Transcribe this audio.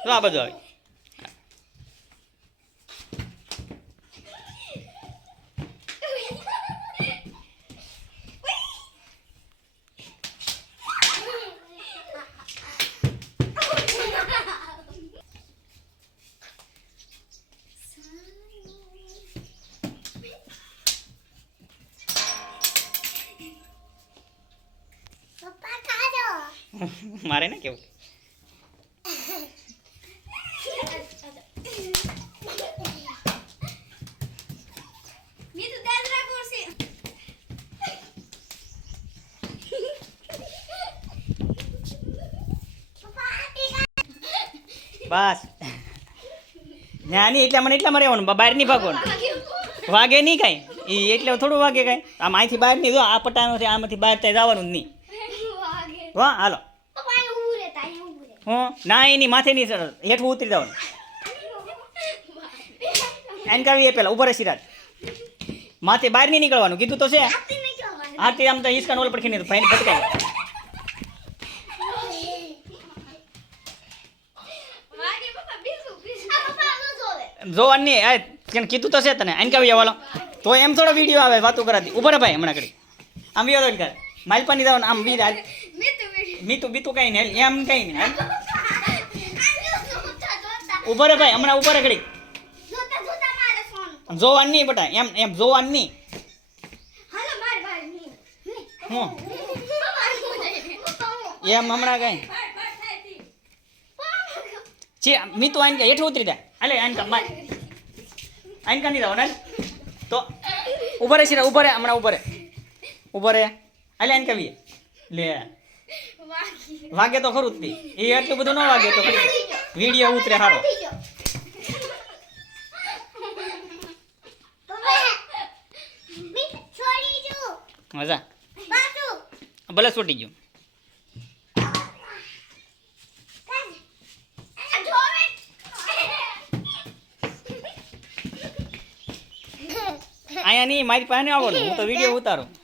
તો આ બધું આવે. મારે ને કેવું બસ નાની એટલે મને એટલા રહેવાનું બહાર નહીં ભાગવાનું વાગે નહીં કાંઈ એ એટલે થોડું વાગે કાંઈ આમ અહીંથી બહાર નહીં જો આ પટામાંથી આમાંથી બહાર ત્યાં જવાનું જ નહીં હા હાલો હું ના એની માથે નહીં સર હેઠું ઉતરી જવાનું એન કાવી એ પેલા ઉભા રહે સિરાજ માથે બહાર નહીં નીકળવાનું કીધું તો છે હા તે આમ તો હિસકાન ઓલ પર ખીને ભાઈને ભટકાય જોવાનું નહીં આ કીધું તો છે તને એન કાવી વાલો તો એમ થોડો વિડીયો આવે વાતો કરાતી ઉભા રહે ભાઈ હમણાં કરી આમ વિયો તો કર માલપાની જવાનું આમ બી મીતું બીતું કઈ નહીં એમ કઈ નહીં ઉભા રે ભાઈ હમણાં ઉભા રે ઘડી જોવાનું નહીં બટા એમ એમ જોવાનું નહીં હું એમ હમણાં કઈ છે મીતું આઈને હેઠું ઉતરી જાય અલે આનકા માર આનકા નહીં જવાનું તો ઉભા રે સિરા ઉભા રે હમણાં ઉભા રે અલે આનકા વી લે વાગે તો ખરું જ નહીં એ એટલું બધું ન વાગે તો વિડીયો ઉતરે સારો મજા ભલે છૂટી ગયું અહીંયા નહીં મારી પાસે આવવાનું હું તો વિડીયો ઉતારું